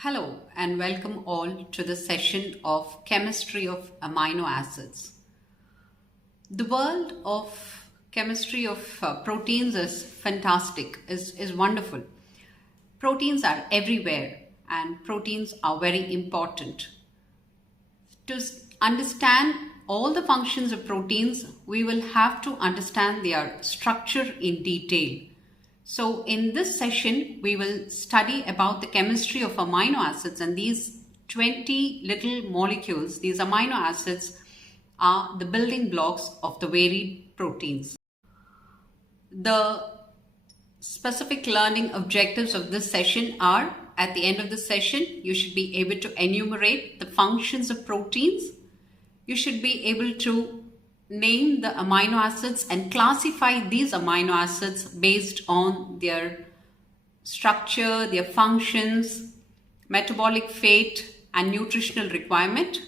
Hello and welcome all to the session of Chemistry of Amino Acids. The world of chemistry of proteins is fantastic, is wonderful. Proteins are everywhere and proteins are very important. To understand all the functions of proteins, we will have to understand their structure in detail. So in this session, we will study about the chemistry of amino acids, and these 20 little molecules, these amino acids, are the building blocks of the varied proteins. The specific learning objectives of this session are, at the end of the session, you should be able to enumerate the functions of proteins. You should be able to name the amino acids and classify these amino acids based on their structure, their functions, metabolic fate, and nutritional requirement.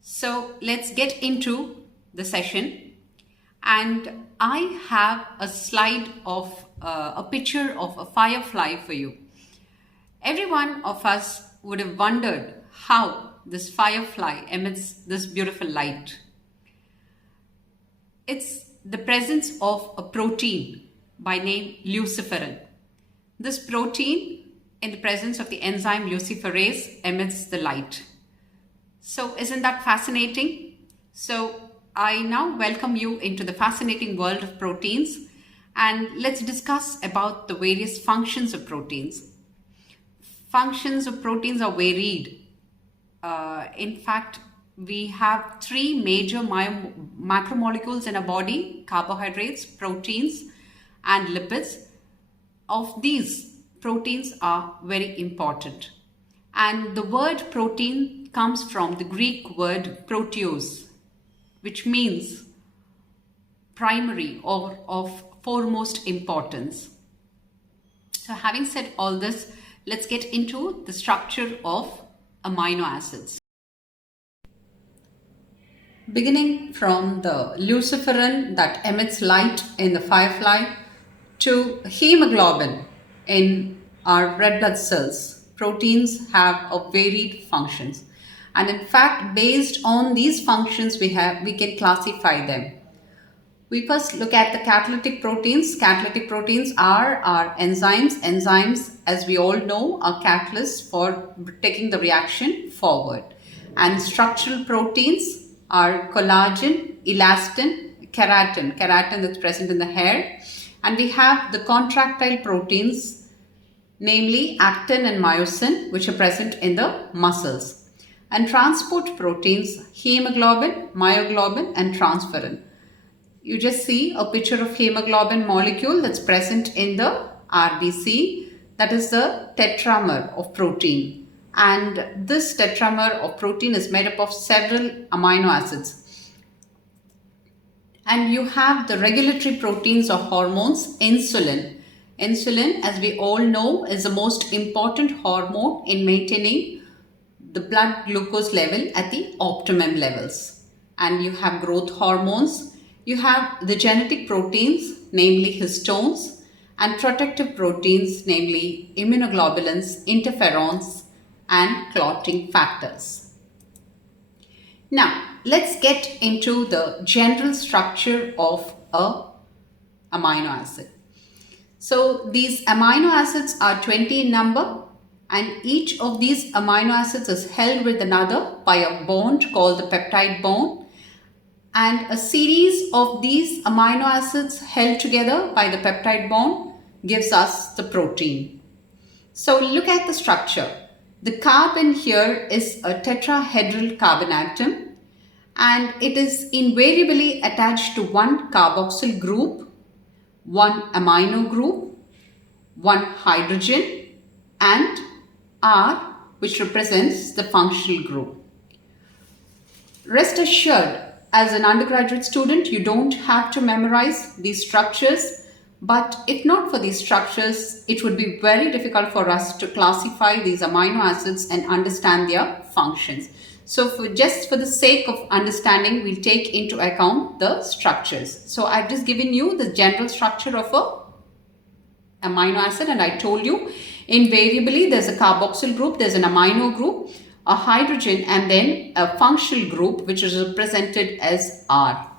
So let's get into the session. And I have a slide of a picture of a firefly for you. Every one of us would have wondered how this firefly emits this beautiful light. It's the presence of a protein by name luciferin. This protein, in the presence of the enzyme luciferase, emits the light. So isn't that fascinating? So I now welcome you into the fascinating world of proteins, and let's discuss about the various functions of proteins. Functions of proteins are varied. In fact, we have three major macromolecules in our body: carbohydrates, proteins, and lipids. Of these, proteins are very important. And the word protein comes from the Greek word proteos, which means primary or of foremost importance. So having said all this, let's get into the structure of amino acids. Beginning from the luciferin that emits light in the firefly to hemoglobin in our red blood cells, proteins have a varied functions. And in fact, based on these functions we can classify them. We first look at the catalytic proteins. Catalytic proteins are our enzymes. Enzymes, as we all know, are catalysts for taking the reaction forward. And structural proteins are collagen, elastin, keratin that's present in the hair. And we have the contractile proteins, namely actin and myosin, which are present in the muscles. And transport proteins, hemoglobin, myoglobin, and transferrin. You just see a picture of hemoglobin molecule that's present in the RBC. That is the tetramer of protein. And this tetramer of protein is made up of several amino acids. And you have the regulatory proteins or hormones, insulin. Insulin, as we all know, is the most important hormone in maintaining the blood glucose level at the optimum levels. And you have growth hormones. You have the genetic proteins, namely histones, and protective proteins, namely immunoglobulins, interferons, and clotting factors. Now, let's get into the general structure of a amino acid. So these amino acids are 20 in number, and each of these amino acids is held with another by a bond called the peptide bond, and a series of these amino acids held together by the peptide bond gives us the protein. So look at the structure. The carbon here is a tetrahedral carbon atom, and it is invariably attached to one carboxyl group, one amino group, one hydrogen, and R, which represents the functional group. Rest assured, as an undergraduate student, you don't have to memorize these structures, but if not for these structures, it would be very difficult for us to classify these amino acids and understand their functions. So just for the sake of understanding, we'll take into account the structures. So I've just given you the general structure of a amino acid, and I told you invariably there's a carboxyl group, there's an amino group, a hydrogen, and then a functional group which is represented as R.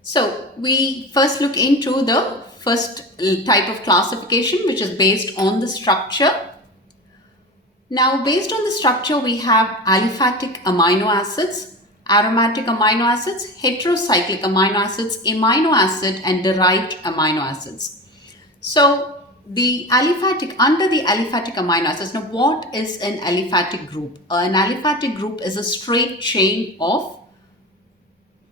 So we first look into the first type of classification, which is based on the structure. Now, based on the structure, we have aliphatic amino acids, aromatic amino acids, heterocyclic amino acids, amino acid, and derived amino acids. So the aliphatic, under the aliphatic amino acids, now what is an aliphatic group? An aliphatic group is a straight chain of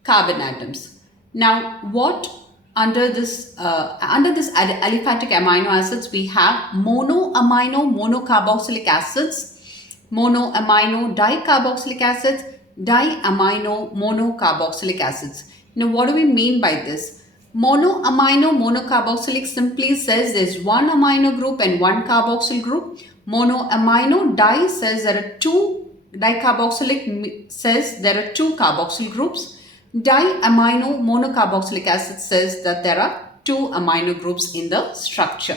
carbon atoms. Now what under this aliphatic amino acids, we have monoamino monocarboxylic acids, monoamino dicarboxylic acids, diamino monocarboxylic acids. Now what do we mean by this? Monoamino monocarboxylic simply says there's one amino group and one carboxyl group. Monoamino di says there are two, dicarboxylic says there are two carboxyl groups. Diamino monocarboxylic acid says that there are two amino groups in the structure.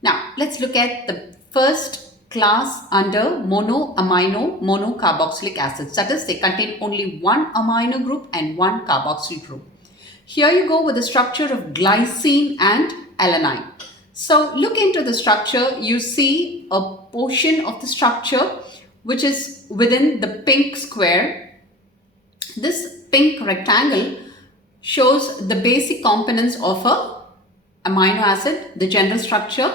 Now let's look at the first class under monoamino monocarboxylic acids. That is, they contain only one amino group and one carboxyl group. Here you go with the structure of glycine and alanine. So look into the structure, you see a portion of the structure which is within the pink square. This pink rectangle shows the basic components of a amino acid, the general structure,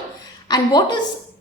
and what is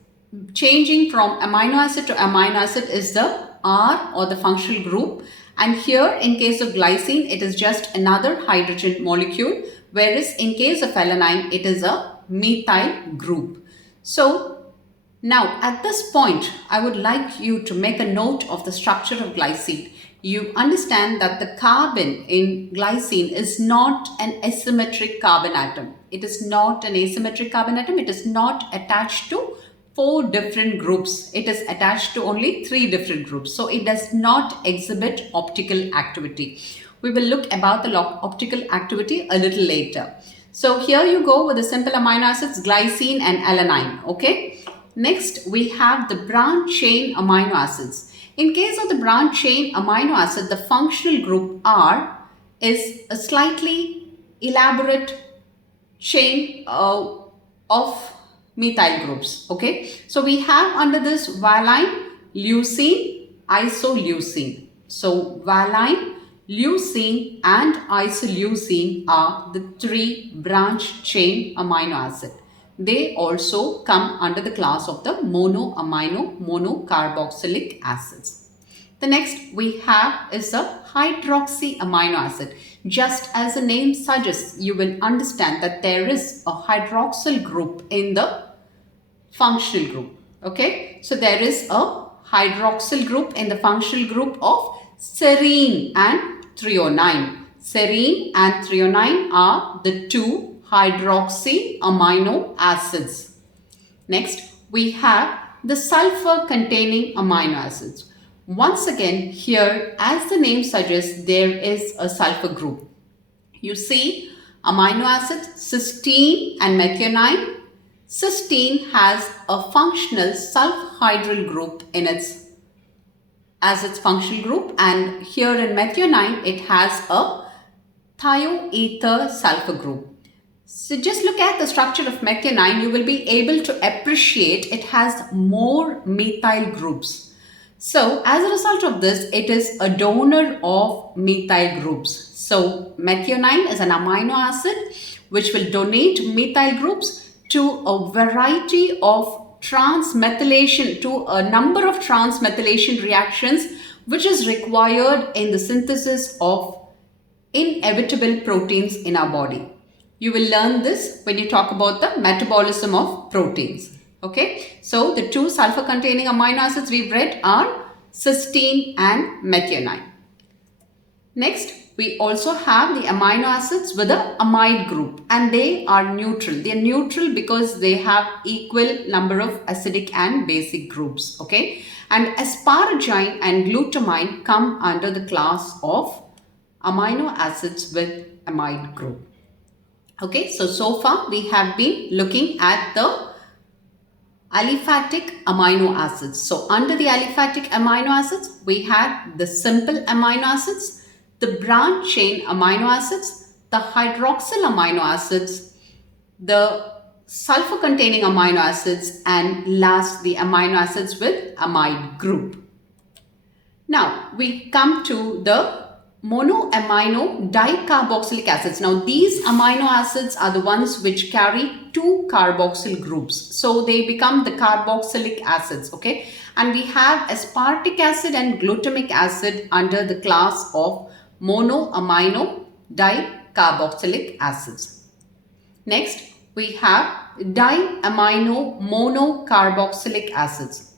changing from amino acid to amino acid is the R, or the functional group. And here in case of glycine, it is just another hydrogen molecule, whereas in case of alanine, it is a methyl group. So now at this point, I would like you to make a note of the structure of glycine. You understand that the carbon in glycine is not an asymmetric carbon atom. It is not an asymmetric carbon atom. It is not attached to 4 different groups. It is attached to only 3 different groups. So it does not exhibit optical activity. We will look about the optical activity a little later. So here you go with the simple amino acids, glycine and alanine. Okay. Next, we have the branch chain amino acids. In case of the branch chain amino acid, the functional group R is a slightly elaborate chain of methyl groups. Okay, so we have under this valine, leucine, isoleucine. So valine, leucine and isoleucine are the 3 branch chain amino acid. They also come under the class of the monoamino monocarboxylic acids. The next we have is the hydroxy amino acid. Just as the name suggests, you will understand that there is a hydroxyl group in the functional group. Okay, so there is a hydroxyl group in the functional group of serine and threonine. Serine and threonine are the 2 hydroxy amino acids. Next, we have the sulfur containing amino acids. Once again, here, as the name suggests, there is a sulfur group. You see amino acids cysteine and methionine. Cysteine has a functional sulfhydryl group in its functional group, and here in methionine it has a thioether sulfur group. So just look at the structure of methionine, you will be able to appreciate it has more methyl groups. So as a result of this, it is a donor of methyl groups. So methionine is an amino acid which will donate methyl groups to a variety of transmethylation, to a number of transmethylation reactions which is required in the synthesis of inevitable proteins in our body. You will learn this when you talk about the metabolism of proteins. Okay, so the two sulfur containing amino acids we've read are cysteine and methionine. Next, we also have the amino acids with the amide group, and they are neutral. They are neutral because they have equal number of acidic and basic groups. Okay, and asparagine and glutamine come under the class of amino acids with amide group. Okay, so far we have been looking at the aliphatic amino acids. So under the aliphatic amino acids, we had the simple amino acids, the branch chain amino acids, the hydroxyl amino acids, the sulfur containing amino acids, and last the amino acids with amide group. Now we come to the monoamino dicarboxylic acids. Now these amino acids are the ones which carry two carboxyl groups, so they become the carboxylic acids. Okay, and we have aspartic acid and glutamic acid under the class of monoamino dicarboxylic acids. Next we have diamino monocarboxylic acids.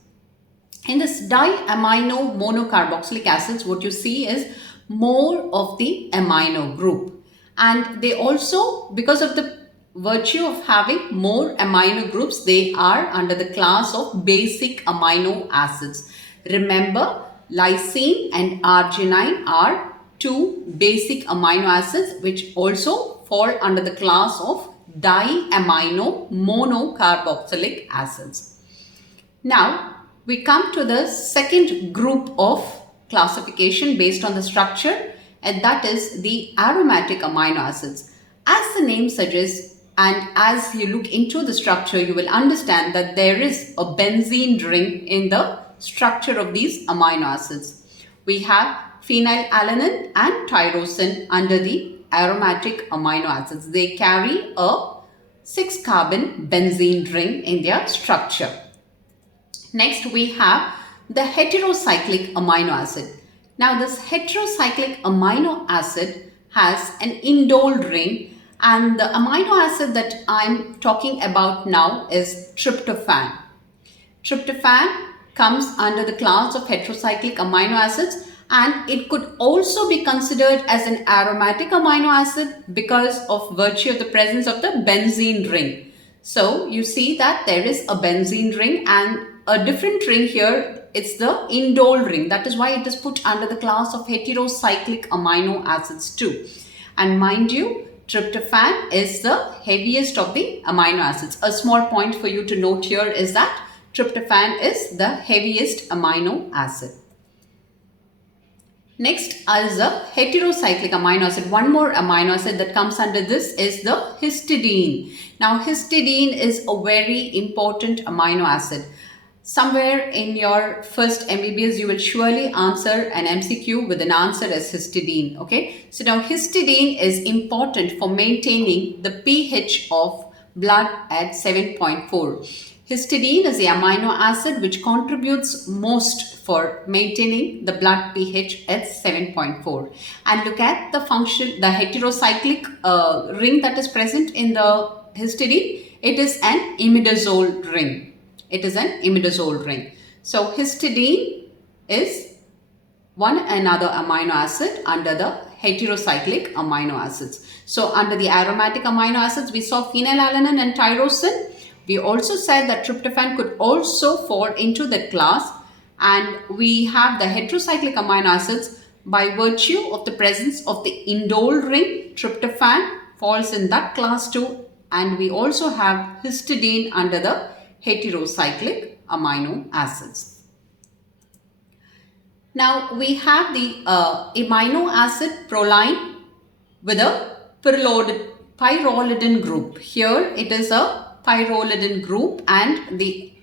In this diamino monocarboxylic acids, what you see is more of the amino group, and they also, because of the virtue of having more amino groups, they are under the class of basic amino acids. Remember, lysine and arginine are two basic amino acids which also fall under the class of diamino monocarboxylic acids. Now we come to the second group of classification based on the structure, and that is the aromatic amino acids. As the name suggests, and as you look into the structure, you will understand that there is a benzene ring in the structure of these amino acids. We have phenylalanine and tyrosine under the aromatic amino acids. They carry a 6-carbon benzene ring in their structure. Next we have the heterocyclic amino acid. Now this heterocyclic amino acid has an indole ring, and the amino acid that I'm talking about now is tryptophan. Tryptophan comes under the class of heterocyclic amino acids, and it could also be considered as an aromatic amino acid because of virtue of the presence of the benzene ring. So you see that there is a benzene ring and a different ring here. It's the indole ring. That is why it is put under the class of heterocyclic amino acids too. And mind you, tryptophan is the heaviest of the amino acids. A small point for you to note here is that tryptophan is the heaviest amino acid. Next is the heterocyclic amino acid. One more amino acid that comes under this is the histidine. Now histidine is a very important amino acid. Somewhere in your first MBBS, you will surely answer an MCQ with an answer as histidine. Okay, so now histidine is important for maintaining the pH of blood at 7.4. Histidine is the amino acid which contributes most for maintaining the blood pH at 7.4. And look at the function, the heterocyclic ring that is present in the histidine. It is an imidazole ring. It is an imidazole ring. So histidine is one another amino acid under the heterocyclic amino acids. So under the aromatic amino acids, we saw phenylalanine and tyrosine. We also said that tryptophan could also fall into that class, and we have the heterocyclic amino acids by virtue of the presence of the indole ring. Tryptophan falls in that class too, and we also have histidine under the heterocyclic amino acids. Now we have the amino acid proline with a pyrrolidine group. Here it is a pyrrolidine group, and the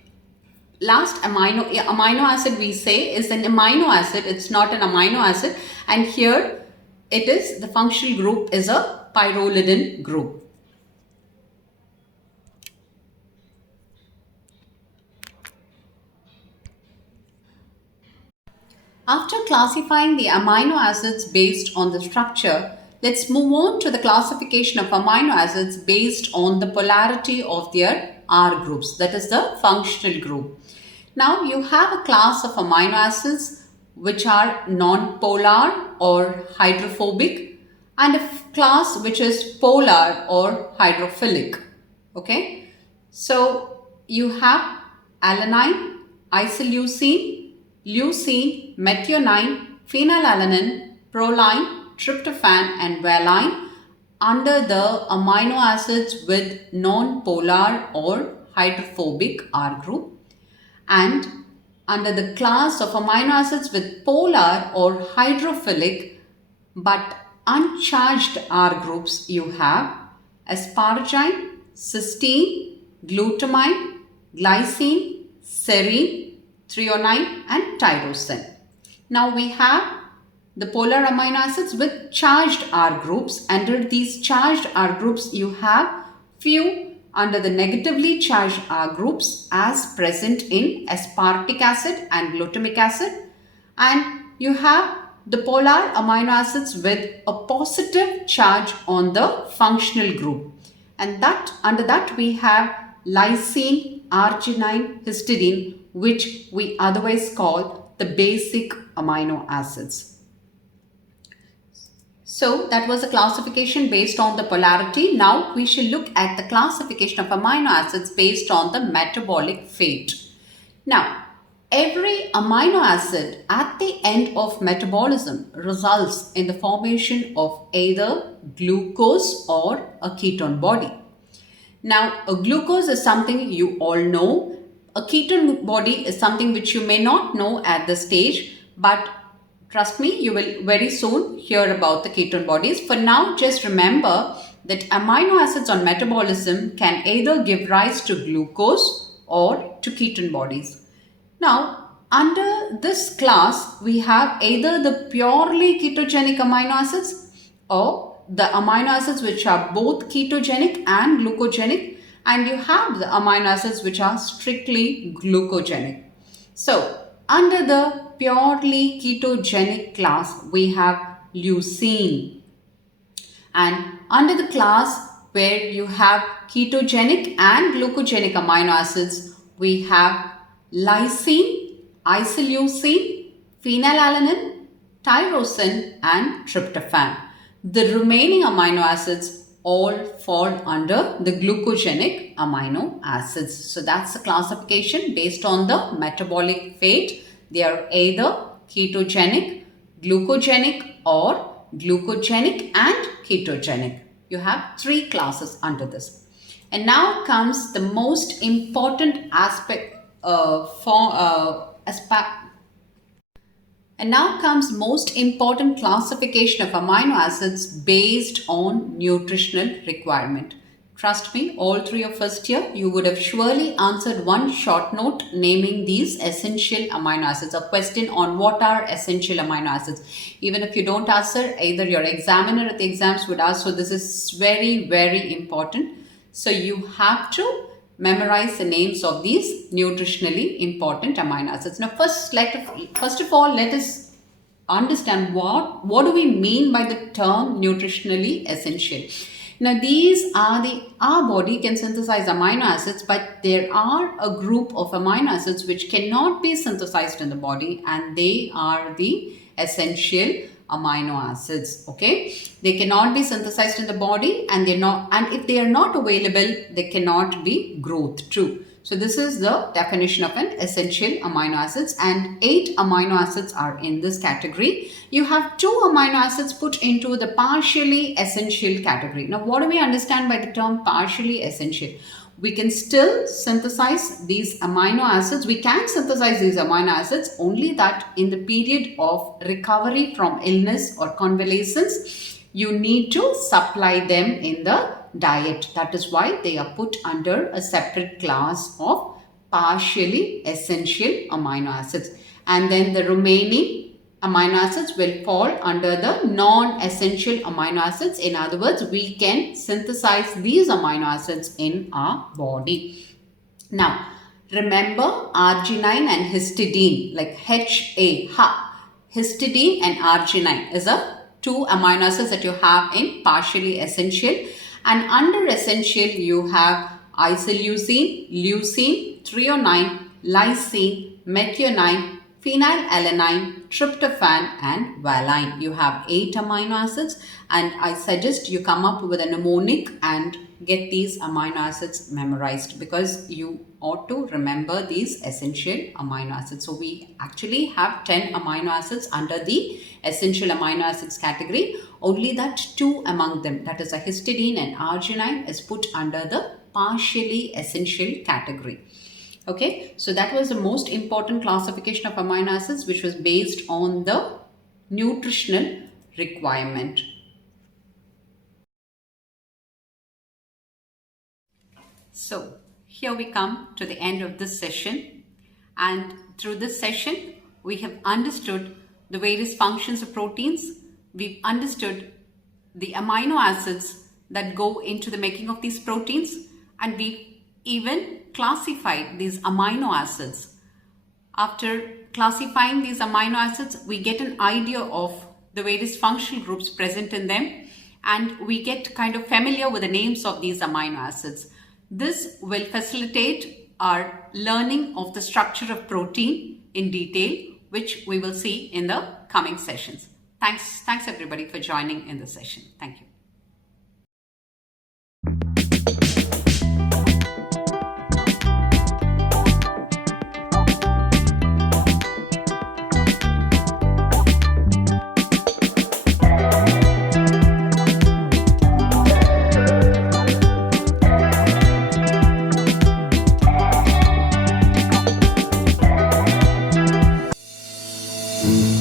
last amino acid we say is an amino acid. It's not an amino acid, and here it is, the functional group is a pyrrolidine group. After classifying the amino acids based on the structure, let's move on to the classification of amino acids based on the polarity of their R groups, that is the functional group. Now you have a class of amino acids which are non-polar or hydrophobic, and a class which is polar or hydrophilic. Okay, so you have alanine, isoleucine, leucine, methionine, phenylalanine, proline, tryptophan, and valine under the amino acids with non-polar or hydrophobic R group, and under the class of amino acids with polar or hydrophilic but uncharged R groups, you have asparagine, cysteine, glutamine, glycine, serine, threonine, and tyrosine. Now we have the polar amino acids with charged R groups. Under these charged R groups, you have few under the negatively charged R groups as present in aspartic acid and glutamic acid, and you have the polar amino acids with a positive charge on the functional group, and that under that we have lysine, arginine, histidine, which we otherwise call the basic amino acids. So that was a classification based on the polarity. Now we shall look at the classification of amino acids based on the metabolic fate. Now, every amino acid at the end of metabolism results in the formation of either glucose or a ketone body. Now, a glucose is something you all know. A ketone body is something which you may not know at this stage, but trust me, you will very soon hear about the ketone bodies. For now, just remember that amino acids on metabolism can either give rise to glucose or to ketone bodies. Now, under this class, we have either the purely ketogenic amino acids or the amino acids which are both ketogenic and glucogenic, and you have the amino acids which are strictly glucogenic. So, under the purely ketogenic class, we have leucine. And under the class where you have ketogenic and glucogenic amino acids, we have lysine, isoleucine, phenylalanine, tyrosine, and tryptophan. The remaining amino acids all fall under the glucogenic amino acids. So that's the classification based on the metabolic fate. They are either ketogenic, glucogenic, or glucogenic and ketogenic. You have three classes under this. And now comes the most important aspect and now comes most important classification of amino acids based on nutritional requirement. Trust me, all three of us here, you would have surely answered one short note naming these essential amino acids, a question on what are essential amino acids. Even if you don't answer, either your examiner at the exams would ask. So this is very, very important. So you have to memorize the names of these nutritionally important amino acids. Now first of all, let us understand what do we mean by the term nutritionally essential. Now these are our body can synthesize amino acids, but there are a group of amino acids which cannot be synthesized in the body, and they are the essential amino acids. Okay, they cannot be synthesized in the body, and if they are not available, they cannot be growth too. So this is the definition of an essential amino acids, and 8 amino acids are in this category. You have 2 amino acids put into the partially essential category. Now what do we understand by the term partially essential? We can still synthesize these amino acids. We can synthesize these amino acids, only that in the period of recovery from illness or convalescence, you need to supply them in the diet. That is why they are put under a separate class of partially essential amino acids. And then the remaining amino acids will fall under the non-essential amino acids. In other words, we can synthesize these amino acids in our body. Now, remember arginine and histidine, like HA, histidine and arginine is a two amino acids that you have in partially essential, and under essential you have isoleucine, leucine, threonine, lysine, methionine, phenylalanine, tryptophan and valine. You have 8 amino acids, and I suggest you come up with a mnemonic and get these amino acids memorized, because you ought to remember these essential amino acids. So we actually have 10 amino acids under the essential amino acids category. Only that 2 among them, that is a histidine and arginine, is put under the partially essential category. Okay, so that was the most important classification of amino acids, which was based on the nutritional requirement. So here we come to the end of this session, and through this session we have understood the various functions of proteins. We've understood the amino acids that go into the making of these proteins, and we've even classified these amino acids. After classifying these amino acids, we get an idea of the various functional groups present in them, and we get kind of familiar with the names of these amino acids. This will facilitate our learning of the structure of protein in detail, which we will see in the coming sessions. Thanks everybody for joining in this session. Thank you. Mm-hmm.